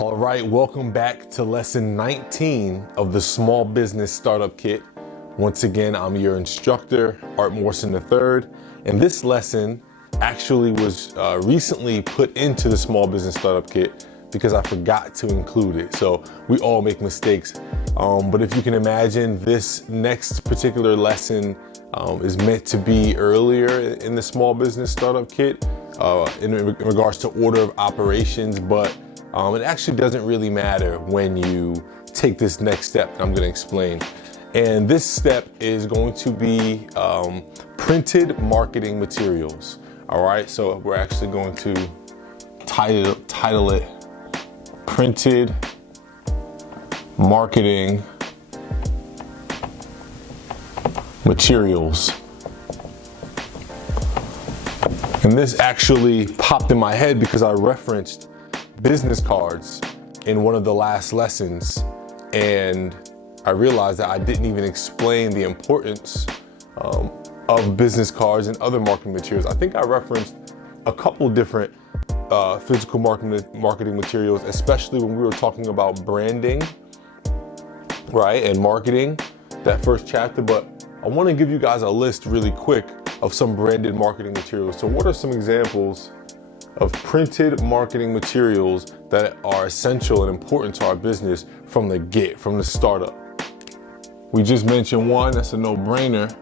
All right, welcome back to lesson 19 of the Small Business Startup Kit. Once again, I'm your instructor, Art Morrison III, and this lesson actually was recently put into the Small Business Startup Kit because I forgot to include it. So we all make mistakes, but if you can imagine, this next particular lesson is meant to be earlier in the Small Business Startup Kit in regards to order of operations, but it actually doesn't really matter when you take this next step that I'm going to explain. And this step is going to be printed marketing materials. All right, so we're actually going to title it Printed Marketing Materials. And this actually popped in my head because I referenced business cards in one of the last lessons, and I realized that I didn't even explain the importance of business cards and other marketing materials. I think I referenced a couple different physical marketing materials, especially when we were talking about branding, right, and marketing, that first chapter. But I want to give you guys a list really quick of some branded marketing materials. So what are some examples of printed marketing materials that are essential and important to our business from the startup? We just mentioned one, that's a no-brainer.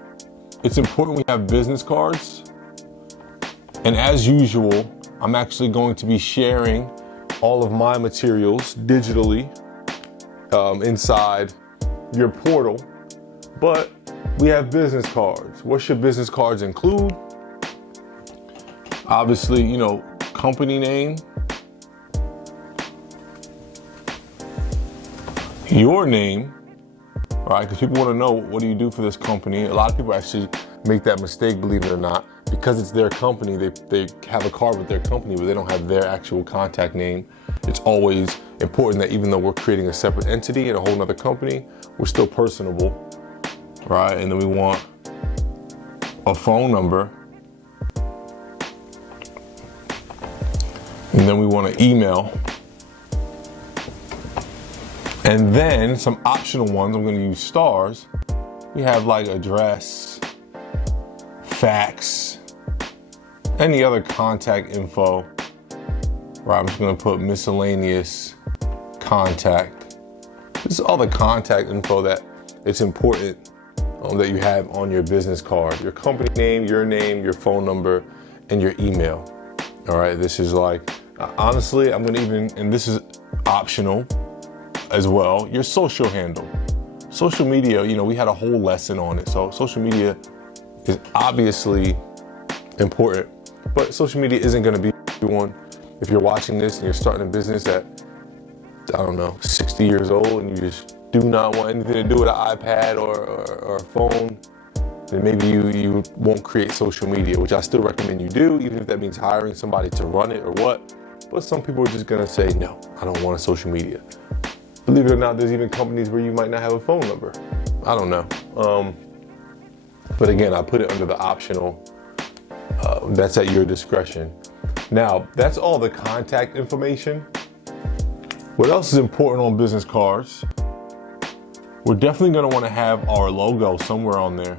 It's important we have business cards. And as usual, I'm actually going to be sharing all of my materials digitally inside your portal. But we have business cards. What should business cards include? Obviously, company name, your name, right? Because people want to know, what do you do for this company? A lot of people actually make that mistake, believe it or not. Because it's their company, they have a card with their company, but they don't have their actual contact name. It's always important that even though we're creating a separate entity and a whole nother company, we're still personable, right? And then we want a phone number. And then we want an email. And then some optional ones, I'm going to use stars. We have like address, fax, any other contact info. Right, I'm just going to put miscellaneous contact. This is all the contact info that it's important that you have on your business card. Your company name, your phone number, and your email. All right, this is like, honestly, I'm gonna and this is optional as well, your social handle. Social media, we had a whole lesson on it. So social media is obviously important, but social media isn't gonna be one. If you're watching this and you're starting a business at, 60 years old and you just do not want anything to do with an iPad or a phone, then maybe you won't create social media, which I still recommend you do, even if that means hiring somebody to run it or what. But some people are just gonna say, no, I don't want a social media. Believe it or not, there's even companies where you might not have a phone number. I don't know. But again, I put it under the optional. That's at your discretion. Now, that's all the contact information. What else is important on business cards? We're definitely gonna wanna have our logo somewhere on there.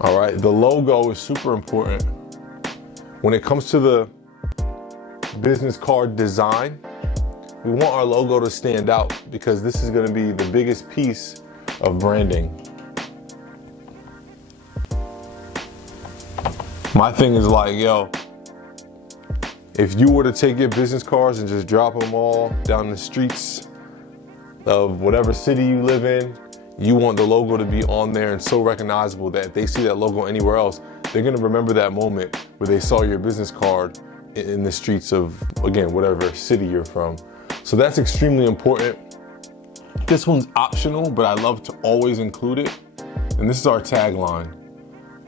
All right, the logo is super important. When it comes to the business card design, we want our logo to stand out because this is going to be the biggest piece of branding. My thing is like, if you were to take your business cards and just drop them all down the streets of whatever city you live in, you want the logo to be on there and so recognizable that if they see that logo anywhere else, they're gonna remember that moment where they saw your business card in the streets of, again, whatever city you're from. So that's extremely important. This one's optional, but I love to always include it. And this is our tagline.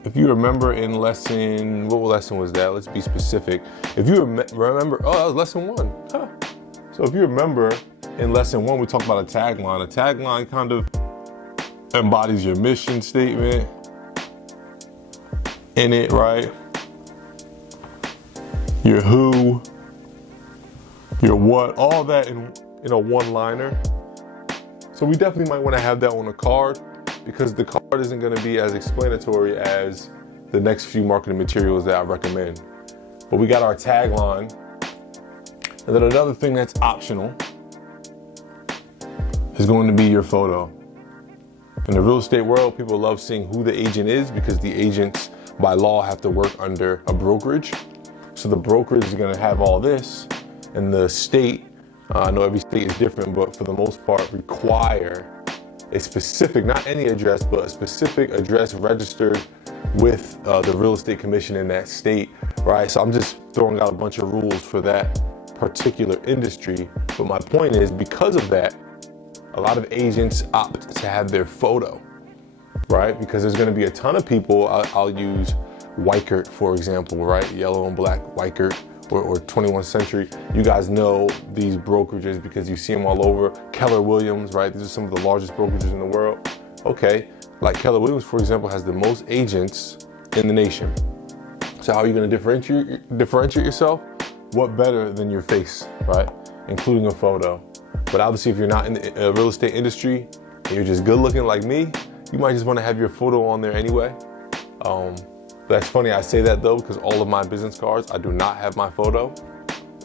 If you remember in lesson, what lesson was that? Let's be specific. If you remember, that was lesson 1. Huh. So if you remember in lesson 1, we talked about a tagline. A tagline kind of embodies your mission statement in it, right? Your who, your what, all that in a one-liner. So we definitely might want to have that on a card, because the card isn't going to be as explanatory as the next few marketing materials that I recommend. But we got our tagline. And then another thing that's optional is going to be your photo. In the real estate world, people love seeing who the agent is, because the agents by law have to work under a brokerage. So the brokerage is going to have all this, and the state, I know every state is different, but for the most part require a specific, not any address, but a specific address registered with the real estate commission in that state, right? So I'm just throwing out a bunch of rules for that particular industry. But my point is, because of that, a lot of agents opt to have their photo, right? Because there's going to be a ton of people. I'll use Weichert, for example, right? Yellow and black Weichert, or 21st Century. You guys know these brokerages because you see them all over. Keller Williams, right? These are some of the largest brokerages in the world. Okay, like Keller Williams, for example, has the most agents in the nation. So how are you going to differentiate yourself? What better than your face, right? Including a photo. But obviously, if you're not in the real estate industry and you're just good looking like me, you might just want to have your photo on there anyway. That's funny I say that though, because all of my business cards, I do not have my photo.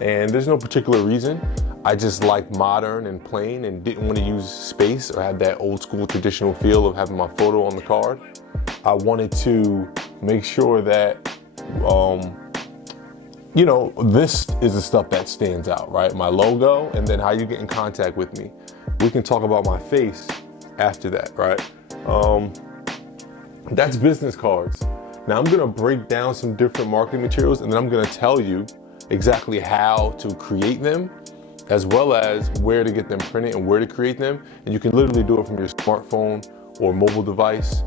And there's no particular reason. I just like modern and plain and didn't want to use space or have that old school traditional feel of having my photo on the card. I wanted to make sure that, you know, this is the stuff that stands out, right? My logo, and then how you get in contact with me. We can talk about my face after that, right? That's business cards. Now I'm gonna break down some different marketing materials, and then I'm gonna tell you exactly how to create them, as well as where to get them printed and where to create them. And you can literally do it from your smartphone or mobile device.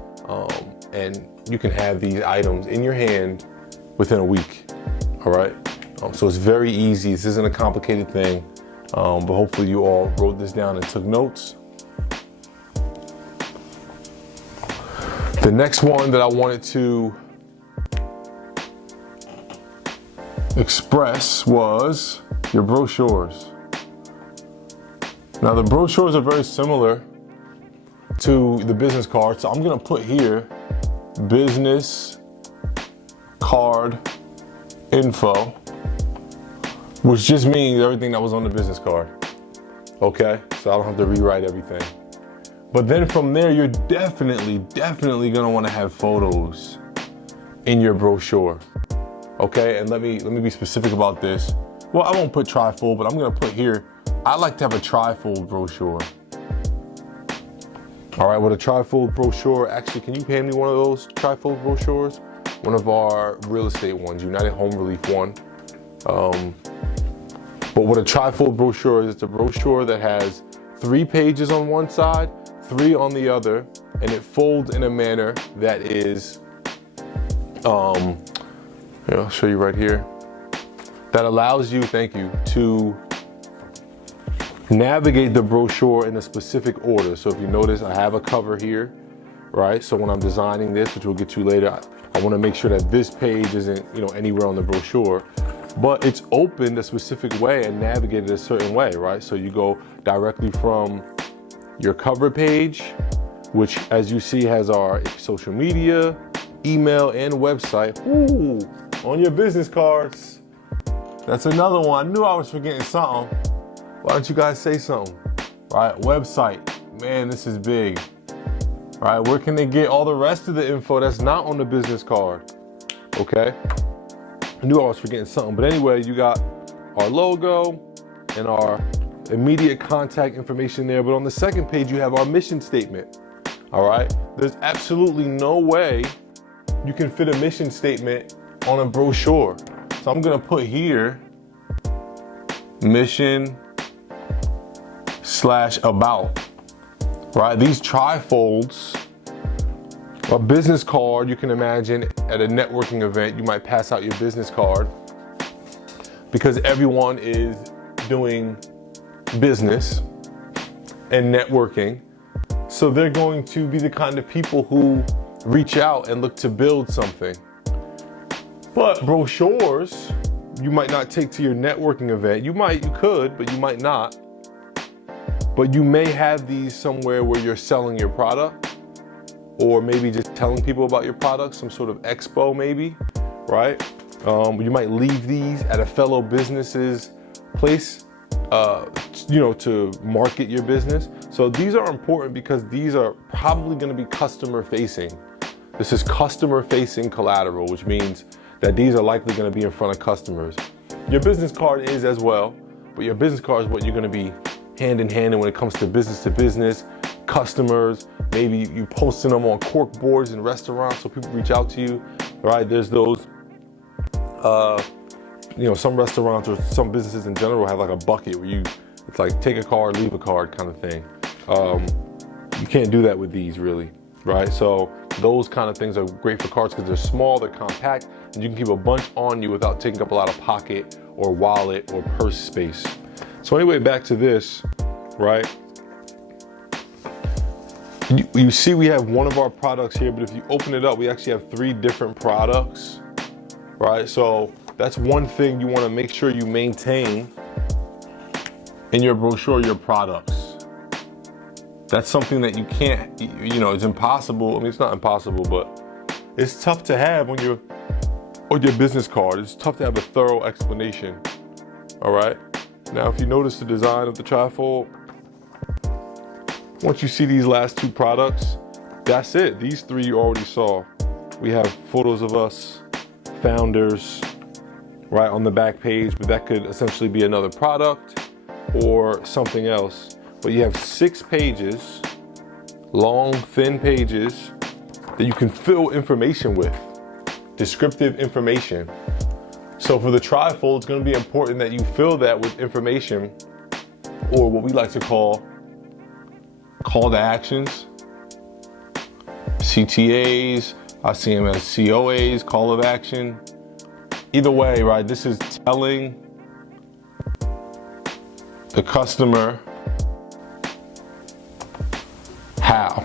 And you can have these items in your hand within a week, all right? So it's very easy. This isn't a complicated thing, but hopefully you all wrote this down and took notes. The next one that I wanted to express was your brochures. Now the brochures are very similar to the business card, so I'm gonna put here business card info, which just means everything that was on the business card. Okay, so I don't have to rewrite everything. But then from there, you're definitely gonna wanna have photos in your brochure. Okay, and let me be specific about this. Well, I won't put trifold, but I'm gonna put here, I like to have a trifold brochure. All right, with a trifold brochure, actually, can you hand me one of those trifold brochures? One of our real estate ones, United Home Relief one. But what a trifold brochure is, it's a brochure that has 3 pages on one side, 3 on the other, and it folds in a manner that is, here, I'll show you right here, that allows you, thank you, to navigate the brochure in a specific order. So if you notice, I have a cover here, right? So when I'm designing this, which we'll get to later, I want to make sure that this page isn't, anywhere on the brochure, but it's opened a specific way and navigated a certain way, right? So you go directly from your cover page, which as you see has our social media, email, and website. Ooh, on your business cards. That's another one. I knew I was forgetting something. Why don't you guys say something? Right, website. Man, this is big. Right, where can they get all the rest of the info that's not on the business card? Okay, I knew I was forgetting something. But anyway, you got our logo and our immediate contact information there. But on the second page, you have our mission statement. All right, there's absolutely no way you can fit a mission statement on a brochure. So I'm gonna put here mission /about, right? These trifolds, a business card, you can imagine at a networking event, you might pass out your business card because everyone is doing business and networking. So they're going to be the kind of people who reach out and look to build something. But brochures, you might not take to your networking event. You could, but you might not. But you may have these somewhere where you're selling your product, or maybe just telling people about your product, some sort of expo maybe, right? You might leave these at a fellow business's place, to market your business. So these are important because these are probably gonna be customer facing. This is customer facing collateral, which means that these are likely gonna be in front of customers. Your business card is as well, but your business card is what you're gonna be hand in hand when it comes to business, customers. Maybe you posting them on cork boards in restaurants so people reach out to you, right? There's those, some restaurants or some businesses in general have like a bucket where it's like take a card, leave a card kind of thing. You can't do that with these really, right? So those kind of things are great for cards because they're small, they're compact, and you can keep a bunch on you without taking up a lot of pocket or wallet or purse space. So anyway, back to this, right? You see we have one of our products here, but if you open it up, we actually have 3 different products, right? So that's one thing you want to make sure you maintain in your brochure, your products. That's something that you can't, it's impossible. I mean, it's not impossible, but it's tough to have on your business card. It's tough to have a thorough explanation, all right? Now, if you notice the design of the trifold, once you see these last 2 products, that's it. These 3 you already saw. We have photos of us, founders, right on the back page, but that could essentially be another product or something else. But you have 6 pages, long, thin pages that you can fill information with, descriptive information. So for the trifold, it's going to be important that you fill that with information, or what we like to call to actions, CTAs, I see them as COAs, call of action. Either way, right, this is telling the customer how.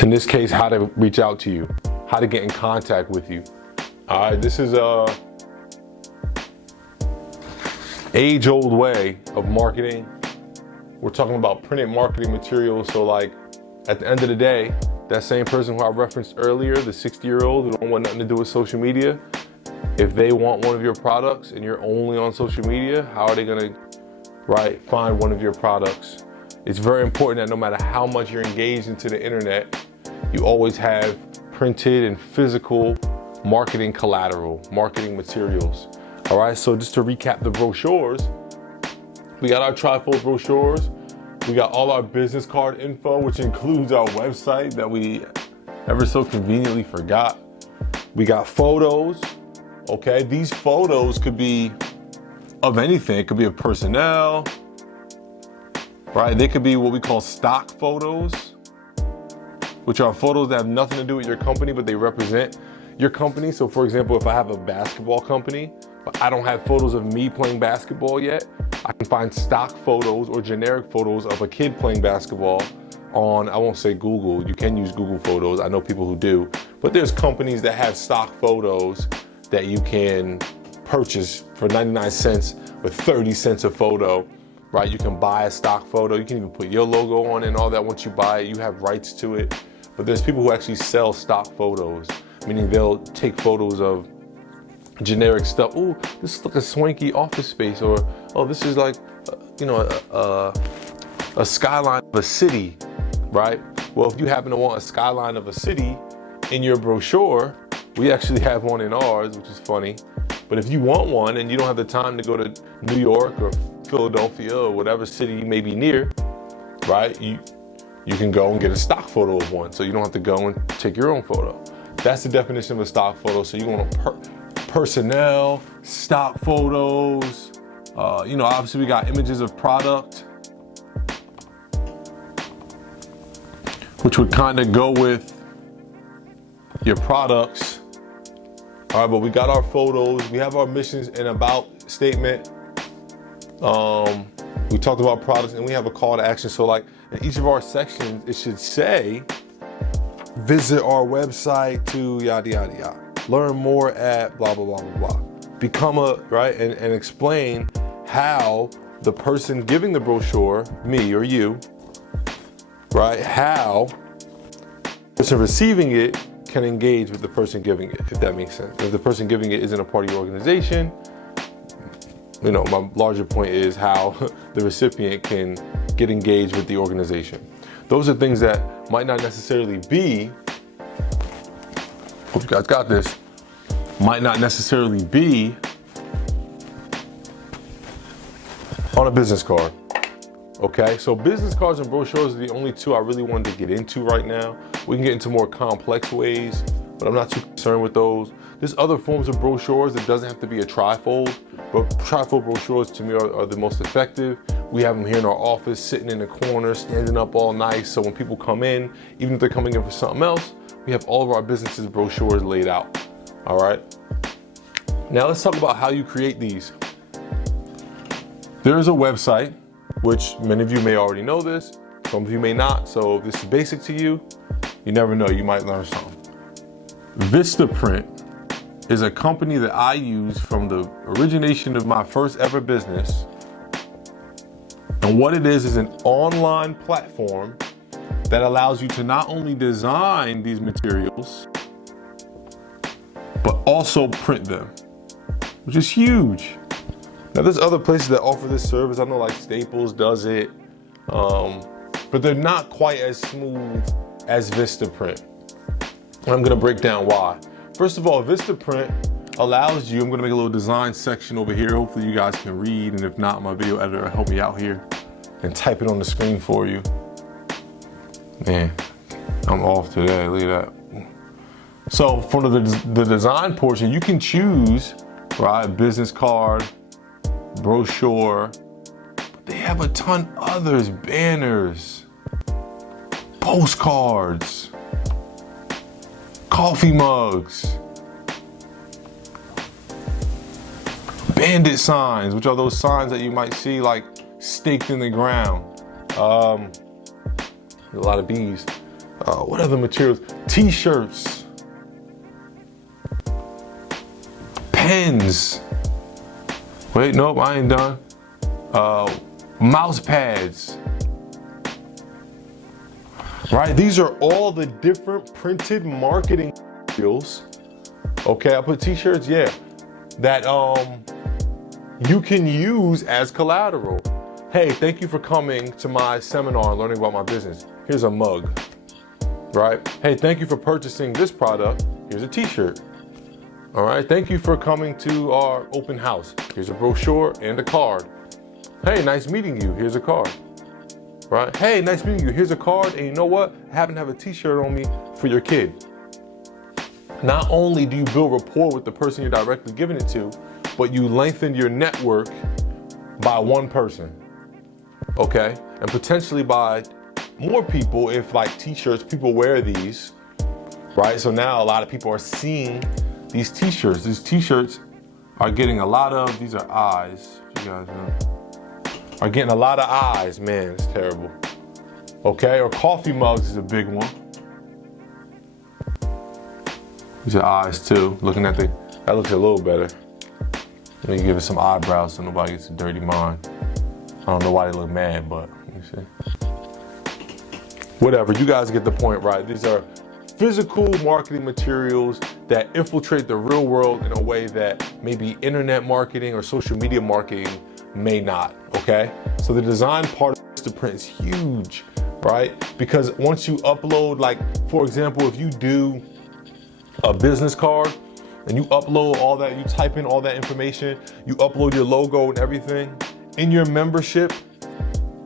In this case, how to reach out to you, how to get in contact with you. All right, this is a age-old way of marketing. We're talking about printed marketing materials. So like at the end of the day, that same person who I referenced earlier, the 60-year-old who don't want nothing to do with social media, if they want one of your products and you're only on social media, how are they gonna, find one of your products? It's very important that no matter how much you're engaged into the internet, you always have printed and physical marketing collateral, marketing materials. All right, so just to recap the brochures, we got our trifold brochures. We got all our business card info, which includes our website that we ever so conveniently forgot. We got photos, okay? These photos could be of anything. It could be of personnel, right? They could be what we call stock photos, which are photos that have nothing to do with your company, but they represent your company. So for example, if I have a basketball company, but I don't have photos of me playing basketball yet, I can find stock photos or generic photos of a kid playing basketball on, I won't say Google, you can use Google Photos, I know people who do, but there's companies that have stock photos that you can purchase for 99 cents with 30 cents a photo, right? You can buy a stock photo, you can even put your logo on it and all that. Once you buy it, you have rights to it. But there's people who actually sell stock photos, meaning they'll take photos of generic stuff. Oh, this is like a swanky office space, or oh, this is like, a skyline of a city, right? Well, if you happen to want a skyline of a city in your brochure, we actually have one in ours, which is funny. But if you want one and you don't have the time to go to New York or Philadelphia or whatever city you may be near, right? You can go and get a stock photo of one, so you don't have to go and take your own photo. That's the definition of a stock photo. So you want personnel, stock photos, obviously we got images of product, which would kind of go with your products. All right, but we got our photos, we have our missions and about statement. We talked about products and we have a call to action. So like in each of our sections, it should say, visit our website to yada, yada, yada. learn more at blah, blah, blah, blah, blah. Become right, and explain how the person giving the brochure, me or you, right, how the person receiving it can engage with the person giving it, if that makes sense. If the person giving it isn't a part of your organization, you know, my larger point is how the recipient can get engaged with the organization. Those are things that might not necessarily be, hope you guys got this, might not necessarily be on a business card. Okay, so business cards and brochures are the only two I really wanted to get into right now. We can get into more complex ways, but I'm not too concerned with those. There's other forms of brochures. It doesn't have to be a trifold, but trifold brochures to me are the most effective. We have them here in our office, sitting in the corner, standing up all nice. So when people come in, even if they're coming in for something else, we have all of our businesses brochures laid out. All right. Now let's talk about how you create these. There is a website, which many of you may already know this, some of you may not. So if this is basic to you, you never know, you might learn something. Vistaprint is a company that I use from the origination of my first ever business. And what it is an online platform that allows you to not only design these materials, but also print them, which is huge. Now there's other places that offer this service. I know like Staples does it, but they're not quite as smooth as Vistaprint. And I'm gonna break down why. First of all, Vistaprint allows you, I'm gonna make a little design section over here. Hopefully you guys can read, and if not, my video editor will help me out here and type it on the screen for you. Man, I'm off today, look at that. So for the design portion, you can choose, right, business card, brochure, but they have a ton others, banners, postcards, coffee mugs, bandit signs, which are those signs that you might see like staked in the ground. A lot of bees. What other materials? T-shirts, pens. Wait, nope, I ain't done. Mouse pads. Right, these are all the different printed marketing materials. Okay, I put T-shirts, yeah, that you can use as collateral. Hey, thank you for coming to my seminar and learning about my business. Here's a mug, right? Hey, thank you for purchasing this product. Here's a T-shirt. All right, thank you for coming to our open house. Here's a brochure and a card. Hey, nice meeting you. Here's a card. Right? Hey, nice meeting you. Here's a card, and you know what? I happen to have a T-shirt on me for your kid. Not only do you build rapport with the person you're directly giving it to, but you lengthen your network by one person. Okay? And potentially by more people if like T-shirts, people wear these, right? So now a lot of people are seeing these T-shirts. These T-shirts are getting a lot of, these are eyes, if you guys know, are getting a lot of eyes. Man, it's terrible. Okay, or coffee mugs is a big one. These are eyes too. Looking at that looks a little better. Let me give it some eyebrows so nobody gets a dirty mind. I don't know why they look mad, but let me see. Whatever, you guys get the point, right? These are physical marketing materials that infiltrate the real world in a way that maybe internet marketing or social media marketing may not, okay? So the design part of Vistaprint is huge, right? Because once you upload, like, for example, if you do a business card and you upload all that, you type in all that information, you upload your logo and everything, in your membership,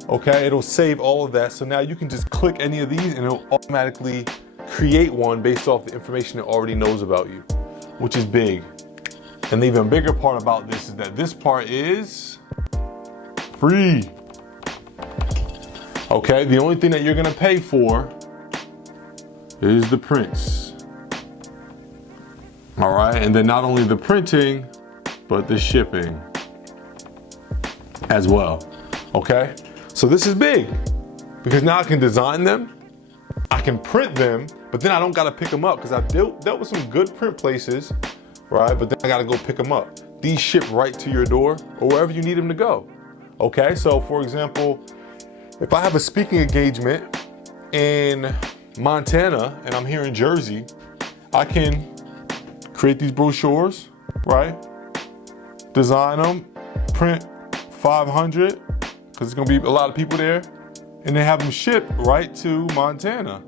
okay, it'll save all of that. So now you can just click any of these and it'll automatically create one based off the information it already knows about you, which is big. And the even bigger part about this is that this part is free. Okay, the only thing that you're gonna pay for is the prints. All right, and then not only the printing, but the shipping as well, okay? So this is big because now I can design them, I can print them, But then I don't gotta pick them up because I've dealt with some good print places, right? But then I gotta go pick them up. These ship right to your door or wherever you need them to go. Okay, so for example, if I have a speaking engagement in Montana and I'm here in Jersey, I can create these brochures, right? Design them, print 500, because there's gonna be a lot of people there, and then have them shipped right to Montana.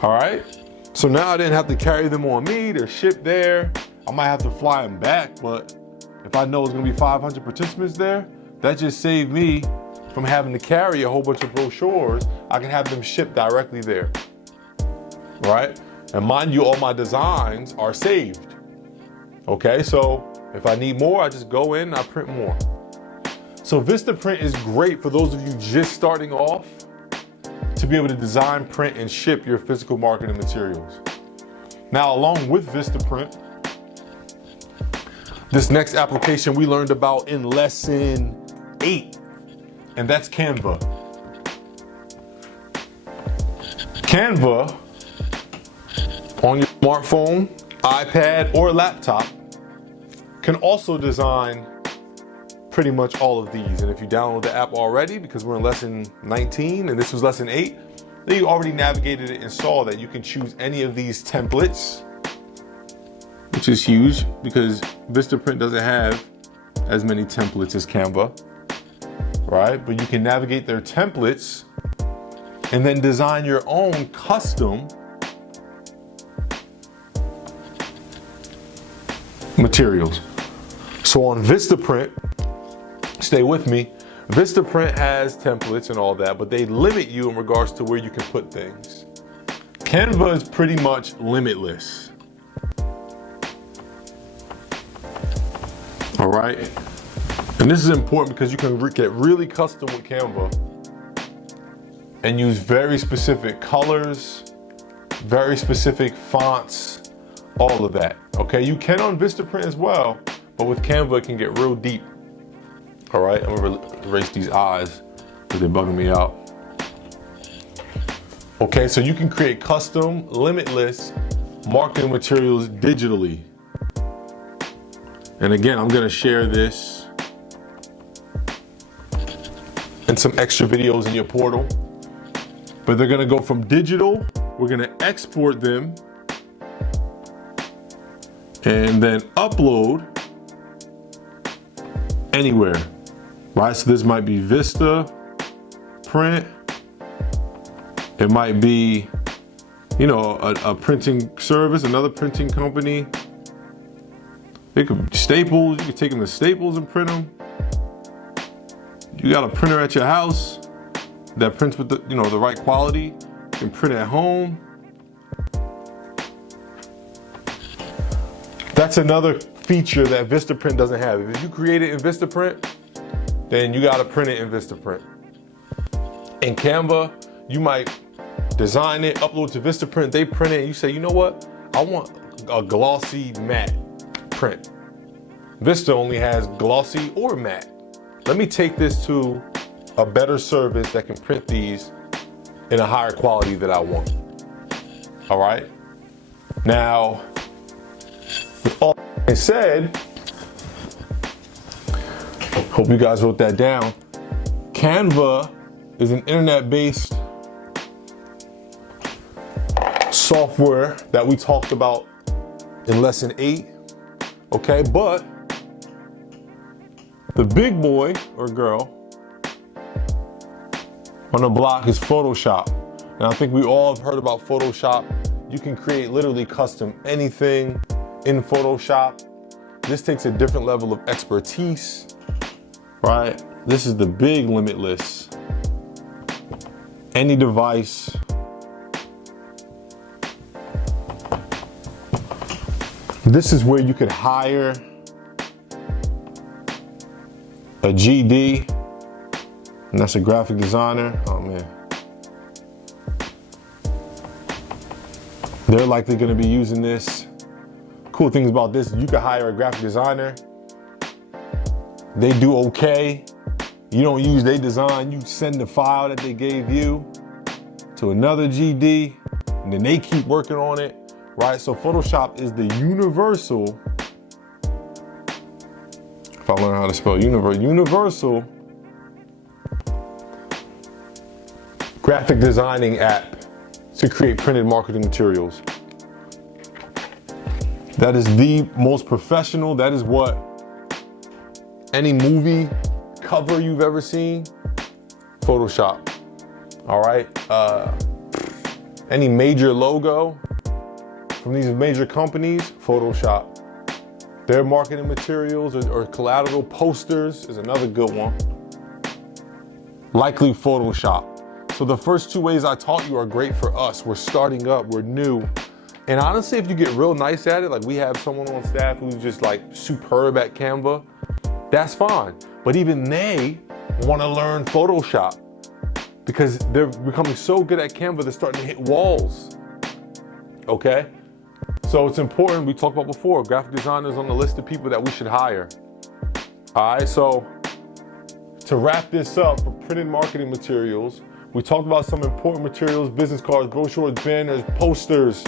All right? So now I didn't have to carry them on me, they're shipped there. I might have to fly them back, but if I know it's gonna be 500 participants there, that just saved me from having to carry a whole bunch of brochures. I can have them shipped directly there, right? And mind you, all my designs are saved. Okay, so if I need more, I just go in and I print more. So Vistaprint is great for those of you just starting off to be able to design, print, and ship your physical marketing materials. Now, along with Vistaprint, this next application we learned about in lesson 8, and that's Canva. Canva on your smartphone, iPad, or laptop can also design pretty much all of these. And if you download the app already, because we're in lesson 19 and this was lesson 8, then you already navigated it and saw that you can choose any of these templates, which is huge because Vistaprint doesn't have as many templates as Canva, right? But you can navigate their templates and then design your own custom materials. So on Vistaprint, stay with me, Vistaprint has templates and all that, but they limit you in regards to where you can put things. Canva is pretty much limitless. All right? And this is important because you can get really custom with Canva and use very specific colors, very specific fonts, all of that. Okay, you can on Vistaprint as well, but with Canva it can get real deep. All right, I'm gonna erase these eyes because they're bugging me out. Okay, so you can create custom, limitless marketing materials digitally. And again, I'm gonna share this and some extra videos in your portal, but they're gonna go from digital, we're gonna export them and then upload anywhere, right? So this might be Vistaprint. It might be, a printing service, another printing company. It could be Staples. You could take them to Staples and print them. You got a printer at your house that prints with the right quality. You can print at home. That's another feature that Vistaprint doesn't have. If you create it in Vistaprint, then you gotta print it in Vistaprint. In Canva, you might design it, upload to Vistaprint, they print it, and you say, you know what? I want a glossy matte print. Vista only has glossy or matte. Let me take this to a better service that can print these in a higher quality that I want. All right? Now, with all that said, hope you guys wrote that down. Canva is an internet-based software that we talked about in lesson 8, okay? But the big boy or girl on the block is Photoshop. Now I think we all have heard about Photoshop. You can create literally custom anything in Photoshop. This takes a different level of expertise, right? This is the big limitless. Any device. This is where you could hire a GD, and that's a graphic designer. Oh man. They're likely gonna be using this. Cool things about this, you can hire a graphic designer. They do okay. You don't use their design, you send the file that they gave you to another GD, and then they keep working on it, right? So Photoshop is the universal, if I learn how to spell universal graphic designing app to create printed marketing materials. That is the most professional. That is what any movie cover you've ever seen, Photoshop. All right. Any major logo from these major companies, Photoshop. Their marketing materials or collateral posters is another good one. Likely Photoshop. So the first two ways I taught you are great for us. We're starting up, we're new. And honestly, if you get real nice at it, like we have someone on staff who's just like superb at Canva, that's fine. But even they want to learn Photoshop because they're becoming so good at Canva, they're starting to hit walls. Okay? So it's important, we talked about before, graphic designers on the list of people that we should hire. All right, so to wrap this up for printed marketing materials, we talked about some important materials: business cards, brochures, banners, posters.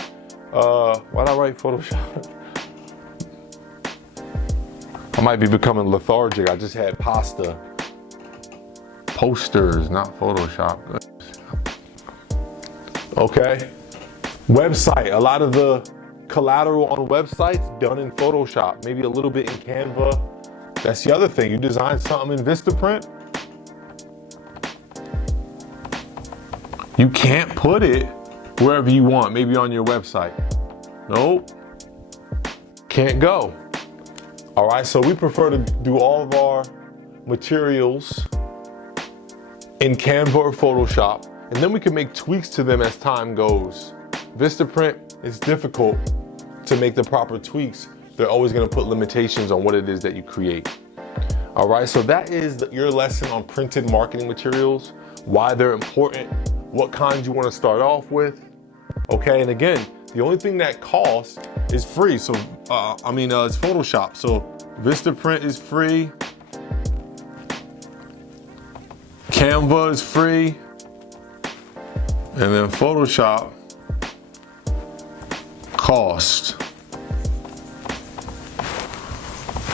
Why'd I write Photoshop? I might be becoming lethargic. I just had pasta. Posters, not Photoshop. Okay. Website. A lot of the collateral on websites done in Photoshop. Maybe a little bit in Canva. That's the other thing. You design something in Vistaprint, you can't put it wherever you want, maybe on your website. Nope, can't go. All right, so we prefer to do all of our materials in Canva or Photoshop, and then we can make tweaks to them as time goes. Vistaprint is difficult to make the proper tweaks. They're always gonna put limitations on what it is that you create. All right, so that is your lesson on printed marketing materials, why they're important, what kinds you want to start off with. Okay, and again, the only thing that costs is free. So, it's Photoshop. So Vistaprint is free. Canva is free. And then Photoshop cost.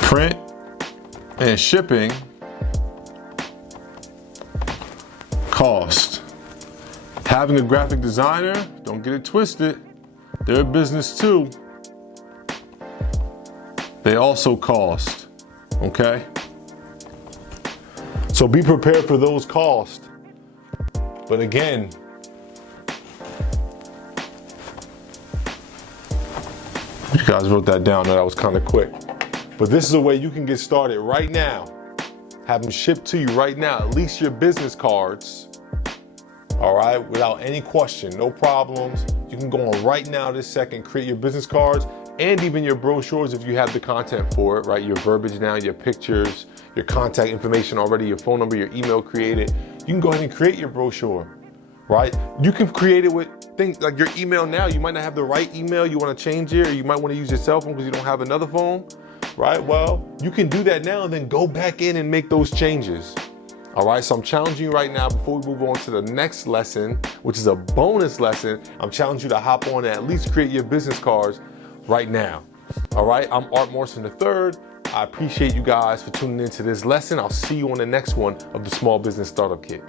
Print and shipping cost. Having a graphic designer, don't get it twisted, they're a business too. They also cost, okay? So be prepared for those costs. But again, you guys wrote that down, that was kind of quick. But this is a way you can get started right now. Have them shipped to you right now, at least your business cards. All right, without any question, no problems. You can go on right now this second, create your business cards and even your brochures if you have the content for it, right? Your verbiage now, your pictures, your contact information already, your phone number, your email created. You can go ahead and create your brochure, right? You can create it with things like your email now. You might not have the right email, you want to change it, or you might want to use your cell phone because you don't have another phone, right? Well, you can do that now and then go back in and make those changes. All right, so I'm challenging you right now before we move on to the next lesson, which is a bonus lesson. I'm challenging you to hop on and at least create your business cards right now. All right, I'm Art Morrison III. I appreciate you guys for tuning into this lesson. I'll see you on the next one of the Small Business Startup Kit.